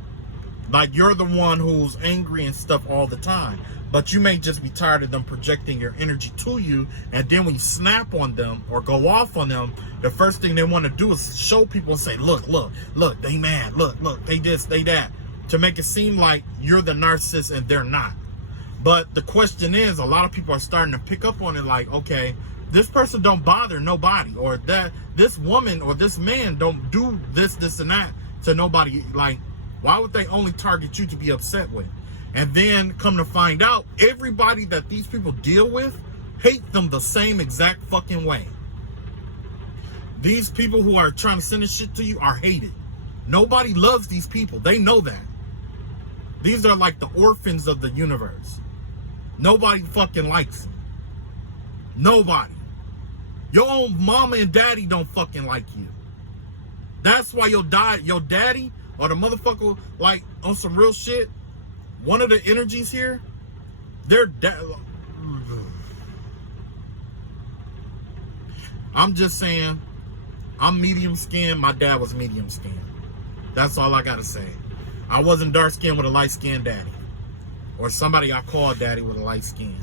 Like you're the one who's angry and stuff all the time. But you may just be tired of them projecting your energy to you, and then when you snap on them or go off on them, the first thing they want to do is show people and say, look, they mad, look, they this, they that, to make it seem like you're the narcissist and they're not. But the question is, a lot of people are starting to pick up on it, like, okay, this person don't bother nobody, or that this woman or this man don't do this and that to nobody. Like, why would they only target you to be upset with? And then come to find out, everybody that these people deal with hate them the same exact fucking way. These people who are trying to send this shit to you are hated. Nobody loves these people. They know that. These are like the orphans of the universe. Nobody fucking likes them. Nobody. Your own mama and daddy don't fucking like you. That's why your daddy or the motherfucker, like, on some real shit, one of the energies here, I'm just saying, I'm medium skinned. My dad was medium skinned. That's all I gotta say. I wasn't dark skinned with a light skinned daddy. Or somebody I called daddy with a light skin.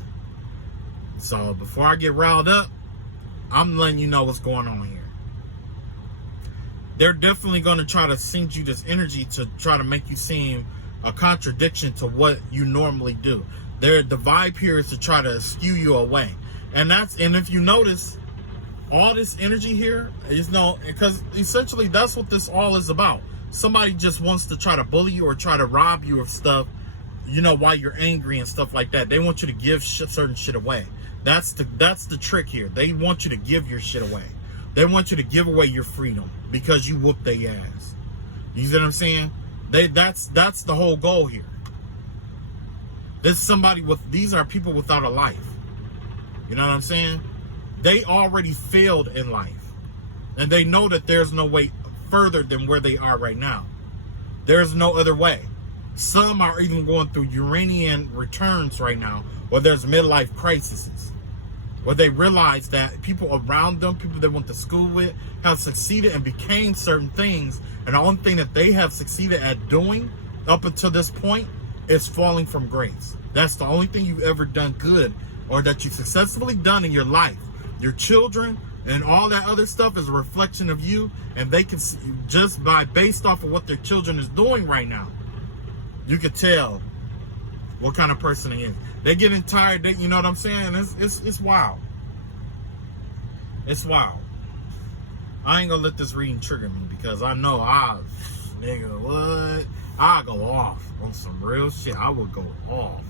So before I get riled up, I'm letting you know what's going on here. They're definitely going to try to send you this energy to try to make you seem a contradiction to what you normally do. The vibe here is to try to skew you away. And if you notice, all this energy here is because essentially that's what this all is about. Somebody just wants to try to bully you or try to rob you of stuff, while you're angry and stuff like that. They want you to give certain shit away. That's the trick here. They want you to give your shit away. They want you to give away your freedom because you whooped their ass. You see what I'm saying? That's the whole goal here. These are people without a life. You know what I'm saying? They already failed in life. And they know that there's no way further than where they are right now. There's no other way. Some are even going through Uranian returns right now, where there's midlife crises, where they realize that people around them, people they went to school with, have succeeded and became certain things, and the only thing that they have succeeded at doing up until this point is falling from grace. That's the only thing you've ever done good, or that you've successfully done in your life. Your children and all that other stuff is a reflection of you, and they can just based off of what their children is doing right now, you can tell what kind of person he is. They're getting tired. You know what I'm saying? It's wild. It's wild. I ain't gonna let this reading trigger me because I know I go off on some real shit. I will go off.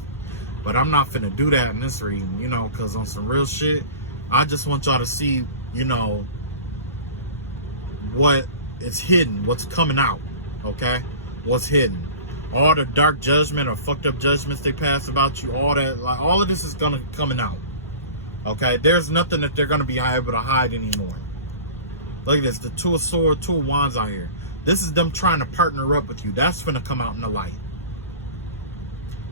But I'm not finna do that in this reading, because on some real shit, I just want y'all to see, what is hidden, what's coming out, okay? What's hidden. All the dark judgment or fucked up judgments they pass about you, all that, like, all of this is coming out. Okay? There's nothing that they're gonna be able to hide anymore. Look at this, the Two of Swords, Two of Wands out here. This is them trying to partner up with you. That's finna come out in the light.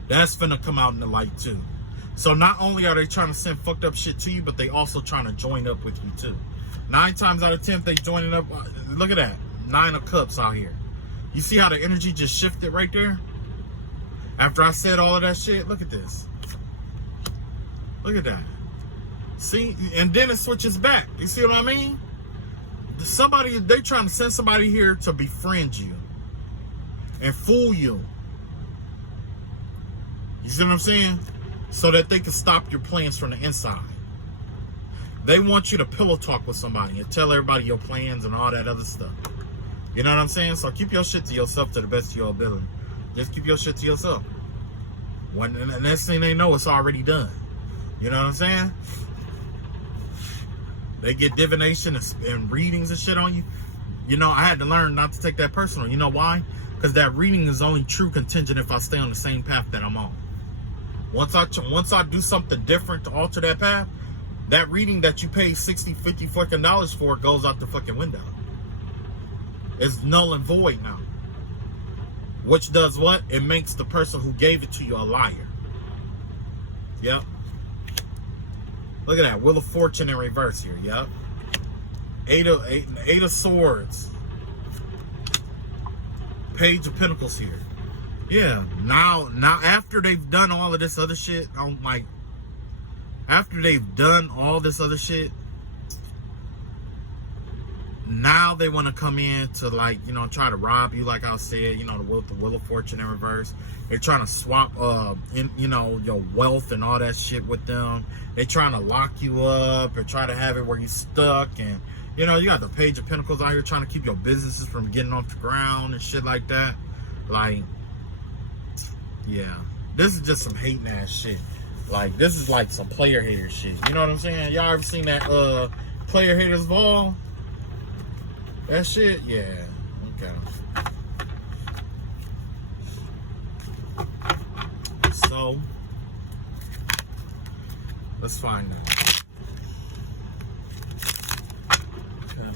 That's finna come out in the light too. So not only are they trying to send fucked up shit to you, but they also trying to join up with you too. 9 times out of 10, if they joining up, look at that. 9 of Cups out here. You see how the energy just shifted right there? After I said all of that shit, look at this. Look at that. See? And then it switches back. You see what I mean? They're trying to send somebody here to befriend you and fool you. You see what I'm saying? So that they can stop your plans from the inside. They want you to pillow talk with somebody and tell everybody your plans and all that other stuff. You know what I'm saying? So keep your shit to yourself to the best of your ability. Just keep your shit to yourself. And the next thing they know, it's already done. You know what I'm saying? They get divination and readings and shit on you. I had to learn not to take that personal. You know why? Because that reading is only true contingent if I stay on the same path that I'm on. Once I do something different to alter that path, that reading that you pay $60, $50 fucking dollars for goes out the fucking window. It's null and void now. Which does what? It makes the person who gave it to you a liar. Yep. Look at that. Wheel of Fortune in reverse here. Yep. Eight of Swords. Page of Pentacles here. Yeah. Now after they've done all of this other shit, after they've done all this other shit, now they want to come in to try to rob you, like I said, the Wheel of Fortune in reverse. They're trying to swap your wealth and all that shit with them. They're trying to lock you up or try to have it where you're stuck. And you got the Page of Pentacles out here trying to keep your businesses from getting off the ground and shit like that. Yeah, this is just some hating ass shit. This is like some player hater shit. You know what I'm saying? Y'all ever seen that player haters ball? That shit, yeah. Okay. So let's find that. Okay.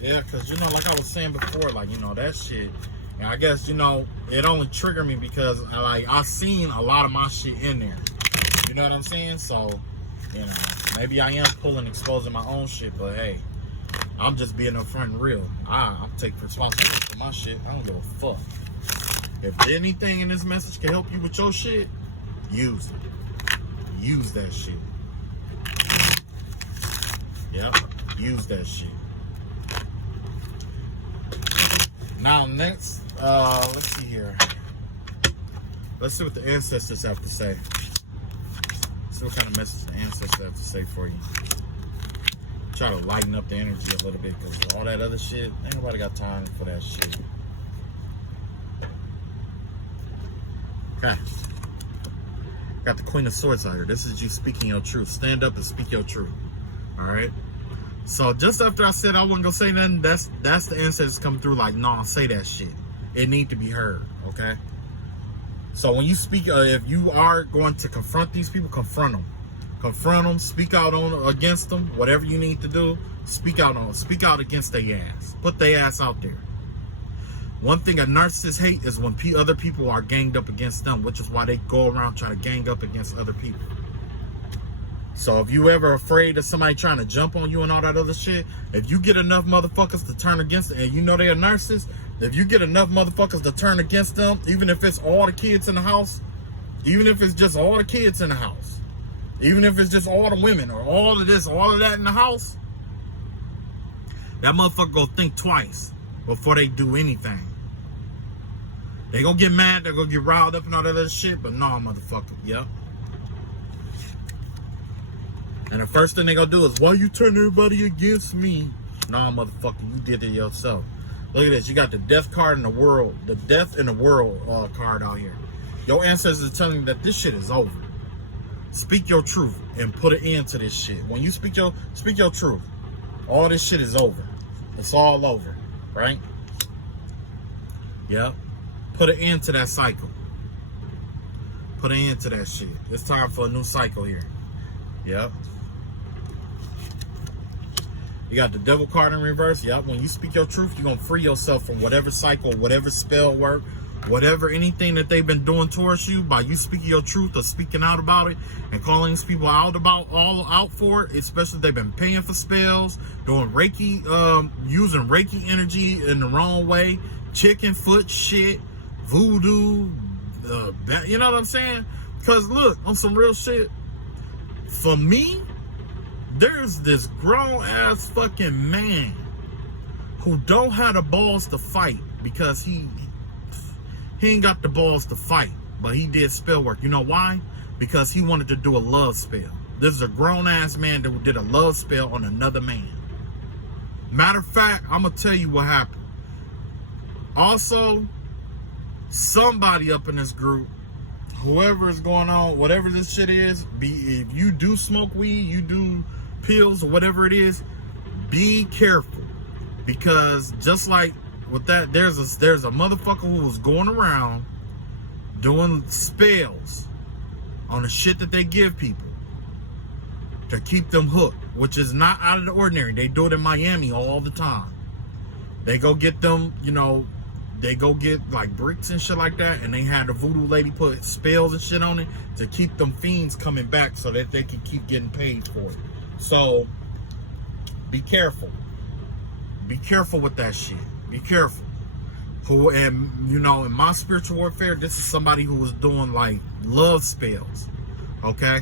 Yeah, because, you know, like I was saying before, like, you know, that shit, and I guess, you know, it only triggered me because, like, I seen a lot of my shit in there. You know what I'm saying? So, you know, maybe I am exposing my own shit, but hey, I'm just being upfront and real. I'm taking responsibility for my shit. I don't give a fuck. If anything in this message can help you with your shit, use it. Use that shit. Yep, use that shit. Now next, let's see here. Let's see what the ancestors have to say. Let's see what kind of message the ancestors have to say for you. Try to lighten up the energy a little bit, because all that other shit, ain't nobody got time for that shit. Okay. Got the Queen of Swords out here. This is you speaking your truth. Stand up and speak your truth. Alright? So just after I said I wasn't gonna say nothing, that's the ancestors come through like, nah, say that shit. It need to be heard, okay? So when you speak, if you are going to confront these people, confront them. Confront them, speak out against them, whatever you need to do, speak out against their ass. Put their ass out there. One thing a narcissist hate is when other people are ganged up against them, which is why they go around trying to gang up against other people. So if you ever afraid of somebody trying to jump on you and all that other shit, if you get enough motherfuckers to turn against it, and you know they're a narcissist, if you get enough motherfuckers to turn against them, even if it's all the kids in the house, even if it's just all the kids in the house, even if it's just all the women or all of this, all of that in the house, that motherfucker gonna think twice before they do anything. They gonna get mad, they're gonna get riled up and all that other shit, but no, motherfucker, yep. And the first thing they gonna do is, why you turn everybody against me? Nah, motherfucker, you did it yourself. Look at this, you got the death card in the world, the death in the world card out here. Your ancestors are telling you that this shit is over. Speak your truth and put an end to this shit. When you speak your truth, all this shit is over. It's all over, right? Yep. Put an end to that cycle. Put an end to that shit. It's time for a new cycle here. Yep. You got the devil card in reverse. Yep. When you speak your truth, you're going to free yourself from whatever cycle, whatever spell work, whatever, anything that they've been doing towards you by you speaking your truth or speaking out about it and calling these people out for it, especially if they've been paying for spells, doing Reiki, using Reiki energy in the wrong way, chicken foot shit, voodoo, you know what I'm saying? Because look, on some real shit, for me, there's this grown ass fucking man who don't have the balls to fight because he ain't got the balls to fight, but he did spell work. You know why? Because he wanted to do a love spell. This is a grown ass man that did a love spell on another man. Matter of fact, I'm gonna tell you what happened. Also, somebody up in this group, whoever is going on, whatever this shit is, if you do smoke weed, you do pills or whatever it is, be careful, because just like with that, there's a motherfucker who was going around doing spells on the shit that they give people to keep them hooked, which is not out of the ordinary. They do it in Miami all the time. They go get them, you know, they go get like bricks and shit like that, and they had the voodoo lady put spells and shit on it to keep them fiends coming back so that they can keep getting paid for it. So be careful. Be careful with that shit. Be careful. And you know, in my spiritual warfare, this is somebody who was doing like love spells. Okay?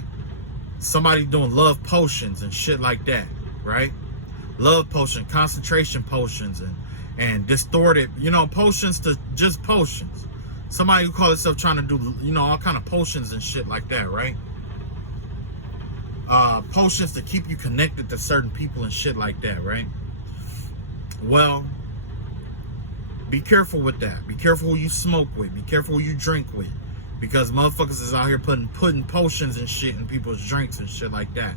Somebody doing love potions and shit like that, right? Love potion, concentration potions, and distorted, you know, potions to just potions. Somebody who calls themselves trying to do, you know, all kind of potions and shit like that, right? Potions to keep you connected to certain people and shit like that, right? Well, be careful with that. Be careful who you smoke with. Be careful who you drink with. Because motherfuckers is out here putting potions and shit in people's drinks and shit like that.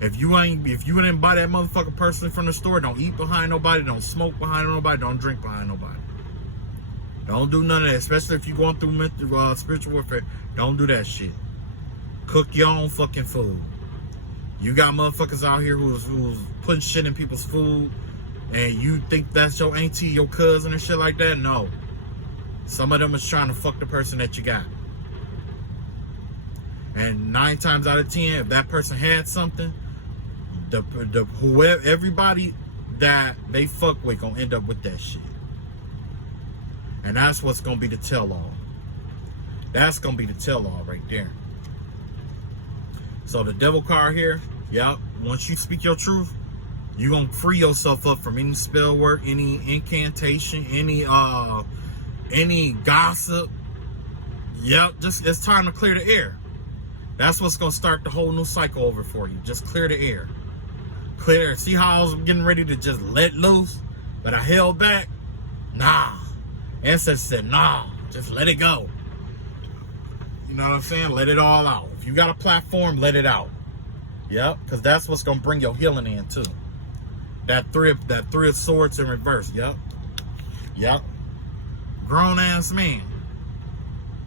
If you didn't buy that motherfucker personally from the store, don't eat behind nobody, don't smoke behind nobody, don't drink behind nobody. Don't do none of that, especially if you're going through spiritual warfare. Don't do that shit. Cook your own fucking food. You got motherfuckers out here who's putting shit in people's food, and you think that's your auntie, your cousin, and shit like that? No. Some of them is trying to fuck the person that you got. And 9 times out of 10, if that person had something, everybody that they fuck with gonna end up with that shit. And that's what's gonna be the tell-all. That's gonna be the tell-all right there. So the devil card here, yep. Once you speak your truth, you're gonna free yourself up from any spell work, any incantation, any gossip. Yep, just it's time to clear the air. That's what's gonna start the whole new cycle over for you. Just clear the air. Clear the air. See how I was getting ready to just let loose, but I held back? Nah. Ancestors said, nah, just let it go. You know what I'm saying? Let it all out. If you got a platform, let it out. Yep, because that's what's gonna bring your healing in too. That three of swords in reverse. Yep. Yep. Grown ass man.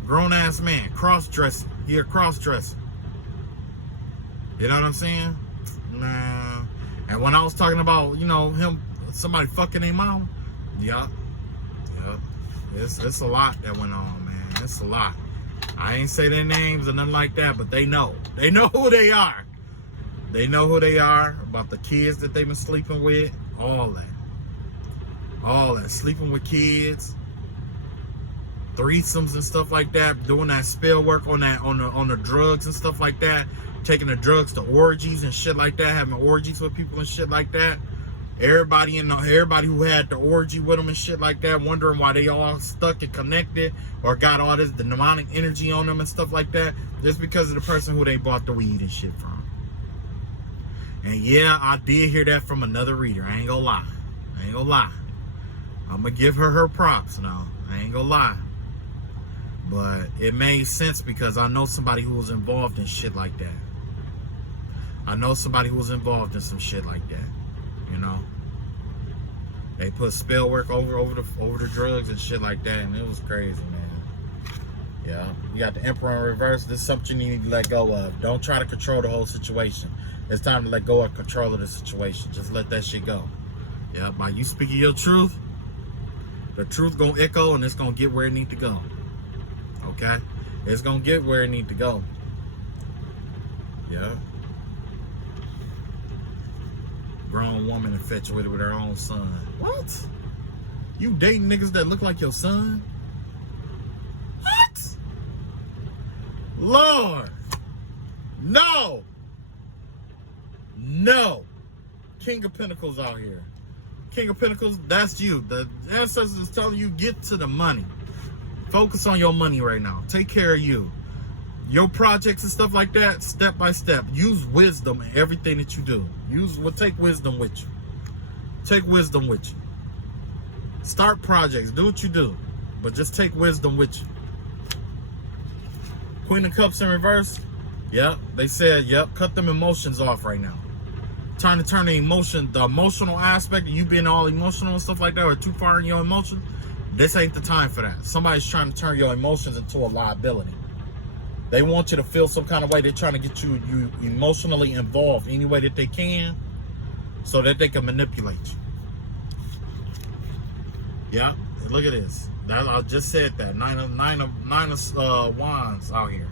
Grown ass man. Cross-dressing. Here, cross-dressing. You know what I'm saying? Nah. And when I was talking about, somebody fucking their mom, yeah. It's a lot that went on, man. It's a lot. I ain't say their names or nothing like that, but they know. They know who they are. They know who they are, about the kids that they've been sleeping with, all that. All that. Sleeping with kids, threesomes and stuff like that, doing that spell work on the drugs and stuff like that, taking the drugs to orgies and shit like that, having orgies with people and shit like that. Everybody who had the orgy with them and shit like that, wondering why they all stuck and connected or got all this demonic energy on them and stuff like that, just because of the person who they bought the weed and shit from. And yeah, I did hear that from another reader. I ain't gonna lie. I'm gonna give her props now. I ain't gonna lie. But it made sense because I know somebody who was involved in shit like that. I know somebody who was involved in some shit like that. They put spell work over the drugs and shit like that, and it was crazy, man. Yeah, you got the Emperor in reverse. This is something you need to let go of. Don't try to control the whole situation. It's time to let go of control of the situation. Just let that shit go. Yeah, by you speaking your truth, the truth gonna echo and it's gonna get where it need to go. Okay? It's gonna get where it need to go. Yeah. Grown woman infatuated with her own son. What? You dating niggas that look like your son? What? Lord. No. King of Pentacles out here. King of Pentacles, that's you. The ancestors is telling you, get to the money. Focus on your money right now. Take care of you. Your projects and stuff like that, step by step. Use wisdom in everything that you do. Take wisdom with you. Take wisdom with you. Start projects. Do what you do. But just take wisdom with you. Queen of Cups in reverse. Yep. They said, yep, cut them emotions off right now. Trying to turn the emotional aspect of you being all emotional and stuff like that, or too far in your emotions. This ain't the time for that. Somebody's trying to turn your emotions into a liability. They want you to feel some kind of way. They're trying to get you emotionally involved any way that they can so that they can manipulate you. Yeah, look at this. I just said that. Nine of Wands out here.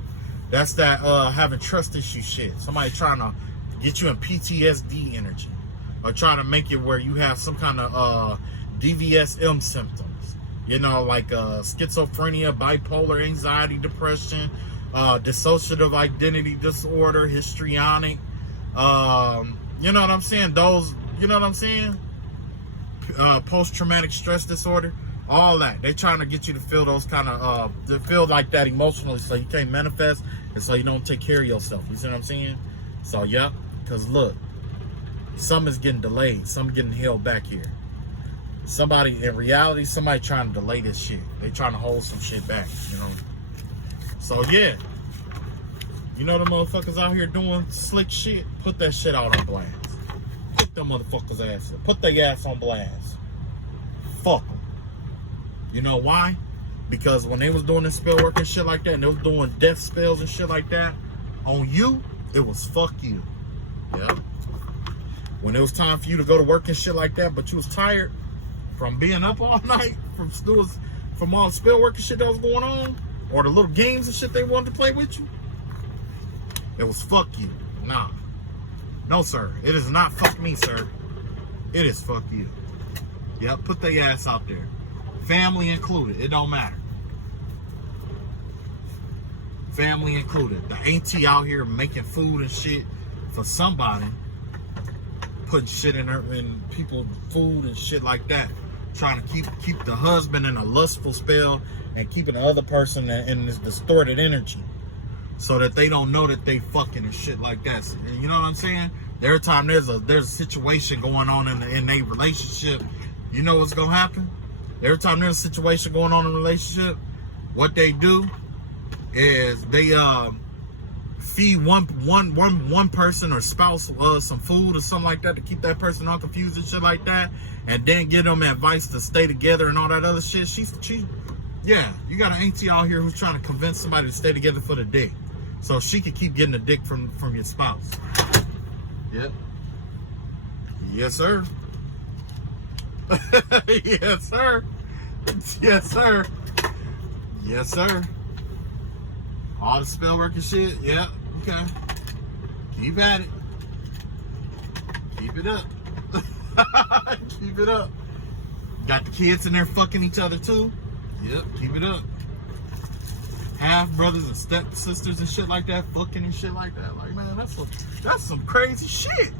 That's that having trust issue shit. Somebody trying to get you in PTSD energy or trying to make you where you have some kind of DVSM symptoms. Like schizophrenia, bipolar, anxiety, depression, dissociative identity disorder, histrionic, you know what I'm saying? Post-traumatic stress disorder, all that. They trying to get you to feel those kind of, to feel like that emotionally so you can't manifest and so you don't take care of yourself. You see what I'm saying? So, yep, because look, some is getting delayed, some getting held back here. In reality, somebody trying to delay this shit. They trying to hold some shit back, So, yeah. You know the motherfuckers out here doing slick shit? Put that shit out on blast. Put them motherfuckers' ass. Put their ass on blast. Fuck them. You know why? Because when they was doing this spell work and shit like that, and they was doing death spells and shit like that, on you, it was fuck you. Yeah. When it was time for you to go to work and shit like that, but you was tired from being up all night, from all the spell work and shit that was going on, or the little games and shit they wanted to play with you, it was fuck you. Nah. No, sir. It is not fuck me, sir. It is fuck you. Yep, put their ass out there. Family included. It don't matter. Family included. The auntie out here making food and shit for somebody, putting shit in people food and shit like that, trying to keep the husband in a lustful spell and keeping the other person in this distorted energy, so that they don't know that they fucking and shit like that. So, you know what I'm saying? Every time there's a situation going on in a relationship, you know what's gonna happen? Every time there's a situation going on in a relationship, what they do is they feed one person or spouse some food or something like that to keep that person all confused and shit like that, and then give them advice to stay together and all that other shit. Yeah, you got an auntie out here who's trying to convince somebody to stay together for the dick, so she can keep getting the dick from your spouse. Yep. Yes, sir. Yes, sir. Yes, sir. Yes, sir. All the spell work and shit. Yeah. Okay. Keep at it. Keep it up. Keep it up. Got the kids in there fucking each other too. Yep. Keep it up. Half brothers and step sisters and shit like that, fucking and shit like that. Like, man, that's some crazy shit.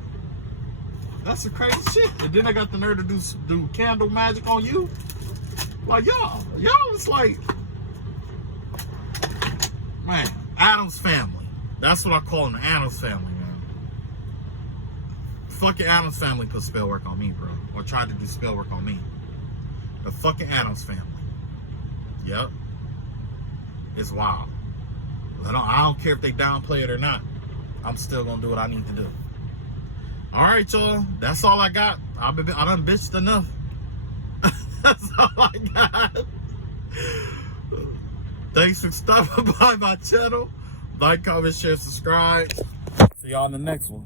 That's some crazy shit. And then I got the nerve to do candle magic on you. Like, y'all it's like, man, Addams family. That's what I call them, the Addams family, man. Fucking Addams family put spell work on me, bro. Or tried to do spell work on me. The fucking Addams family. Yep. It's wild. I don't care if they downplay it or not. I'm still gonna do what I need to do. All right, y'all. That's all I got. I done bitched enough. That's all I got. Thanks for stopping by my channel. Like, comment, share, subscribe. See y'all in the next one.